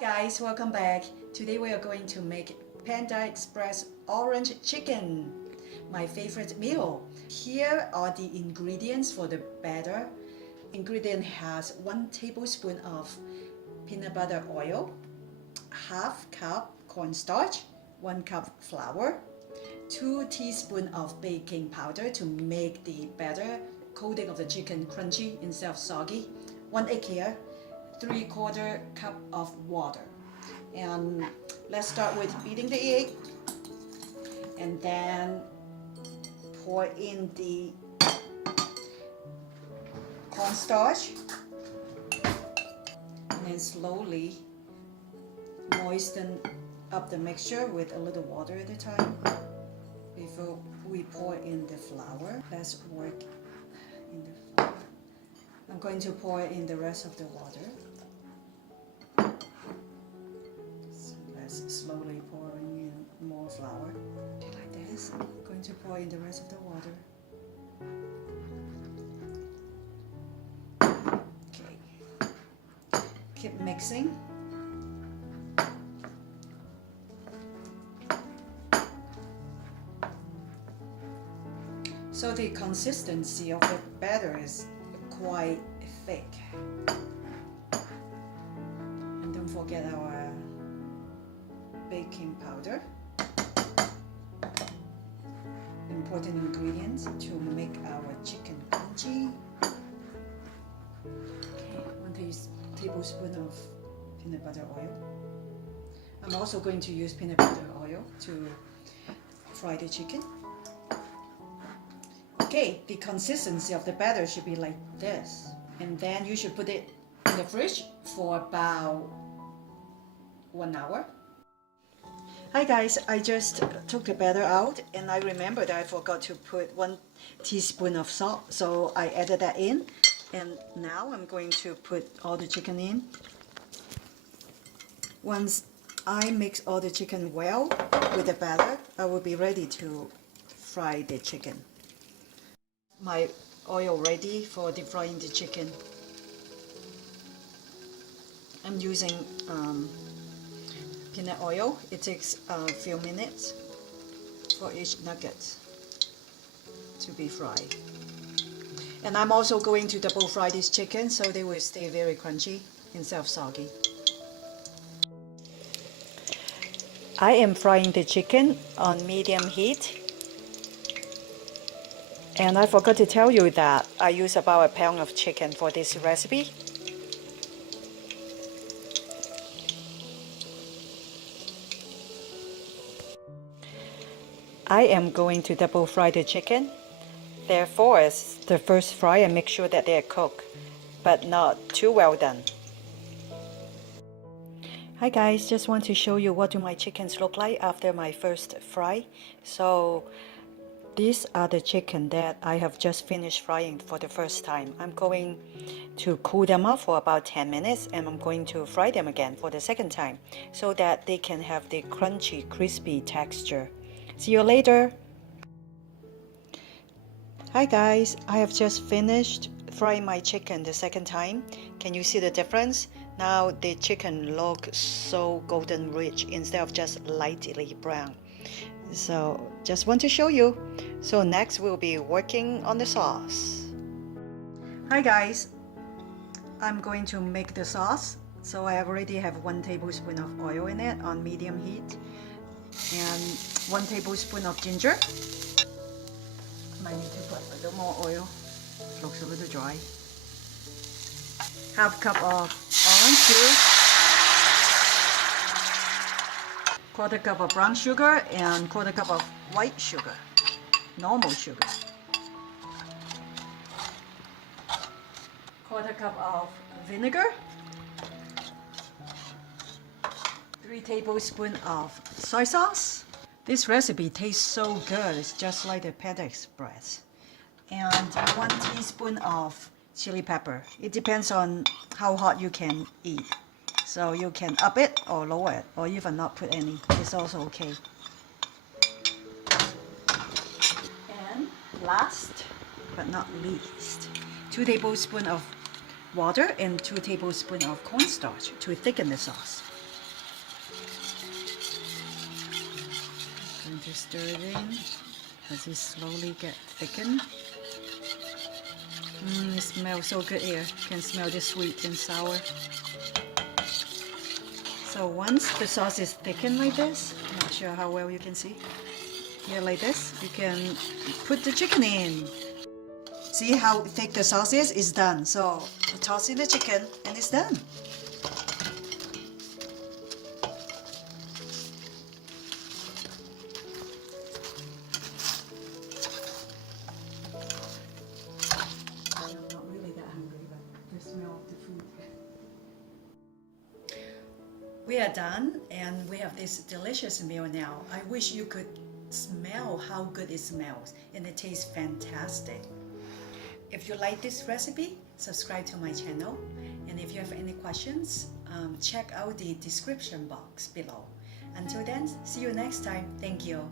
Guys, welcome back. Today we are going to make Panda Express orange chicken, my favorite meal. Here are the ingredients for the batter. Ingredient has 1 tablespoon of peanut butter oil, half cup cornstarch, 1 cup flour, 2 teaspoons of baking powder to make the batter coating of the chicken crunchy instead of soggy, 1 egg here, 3/4 cup of water. And let's start with beating the egg and then pour in the cornstarch and then slowly moisten up the mixture with a little water at a time before we pour in the flour. Let's work in the flour. I'm going to pour in the rest of the water. Slowly pouring in more flour like this. I'm going to pour in the rest of the water. Okay, keep mixing. So the consistency of the batter is quite thick. And don't forget our baking powder, important ingredients to make our chicken crunchy. Okay, 1 tablespoon of peanut butter oil. I'm also going to use peanut butter oil to fry the chicken. Okay, the consistency of the batter should be like this, and then you should put it in the fridge for about 1 hour. Hi guys, I just took the batter out and I remembered I forgot to put 1 teaspoon of salt, so I added that in. And now I'm going to put all the chicken in. Once I mix all the chicken well with the batter, I will be ready to fry the chicken. My oil ready for deep frying the chicken. I'm using peanut oil. It takes a few minutes for each nugget to be fried. And I'm also going to double fry this chicken so they will stay very crunchy instead of soggy. I am frying the chicken on medium heat. And I forgot to tell you that I use about 1 pound of chicken for this recipe. I am going to double fry the chicken. Therefore, as the first fry, I make sure that they are cooked, but not too well done. Hi guys, just want to show you what do my chickens look like after my first fry. So these are the chicken that I have just finished frying for the first time. I'm going to cool them off for about 10 minutes and I'm going to fry them again for the second time so that they can have the crunchy, crispy texture. See you later. Hi guys, I have just finished frying my chicken the second time. Can you see the difference? Now the chicken looks so golden rich instead of just lightly brown. So just want to show you. So next we'll be working on the sauce. Hi guys, I'm going to make the sauce. So I already have 1 tablespoon of oil in it on medium heat and 1 tablespoon of ginger. Might need to put a little more oil. Looks a little dry. Half cup of orange juice, 1/4 cup of brown sugar and 1/4 cup of white sugar, normal sugar. 1/4 cup of vinegar, 3 tablespoons of soy sauce. This recipe tastes so good, it's just like the Panda Express. And 1 teaspoon of chili pepper. It depends on how hot you can eat. So you can up it or lower it, or even not put any. It's also okay. And last but not least, 2 tablespoons of water and 2 tablespoons of cornstarch to thicken the sauce. going to stir it in as it slowly get thickened. It smells so good here. You can smell the sweet and sour. So once the sauce is thickened like this, I'm not sure how well you can see. Here like this, you can put the chicken in. See how thick the sauce is? It's done. So toss in the chicken and it's done. I'm not really that hungry, but the smell of the food. We are done and we have this delicious meal now. I wish you could smell how good it smells, and it tastes fantastic. If you like this recipe, subscribe to my channel, and if you have any questions, check out the description box below. Until then, see you next time. Thank you.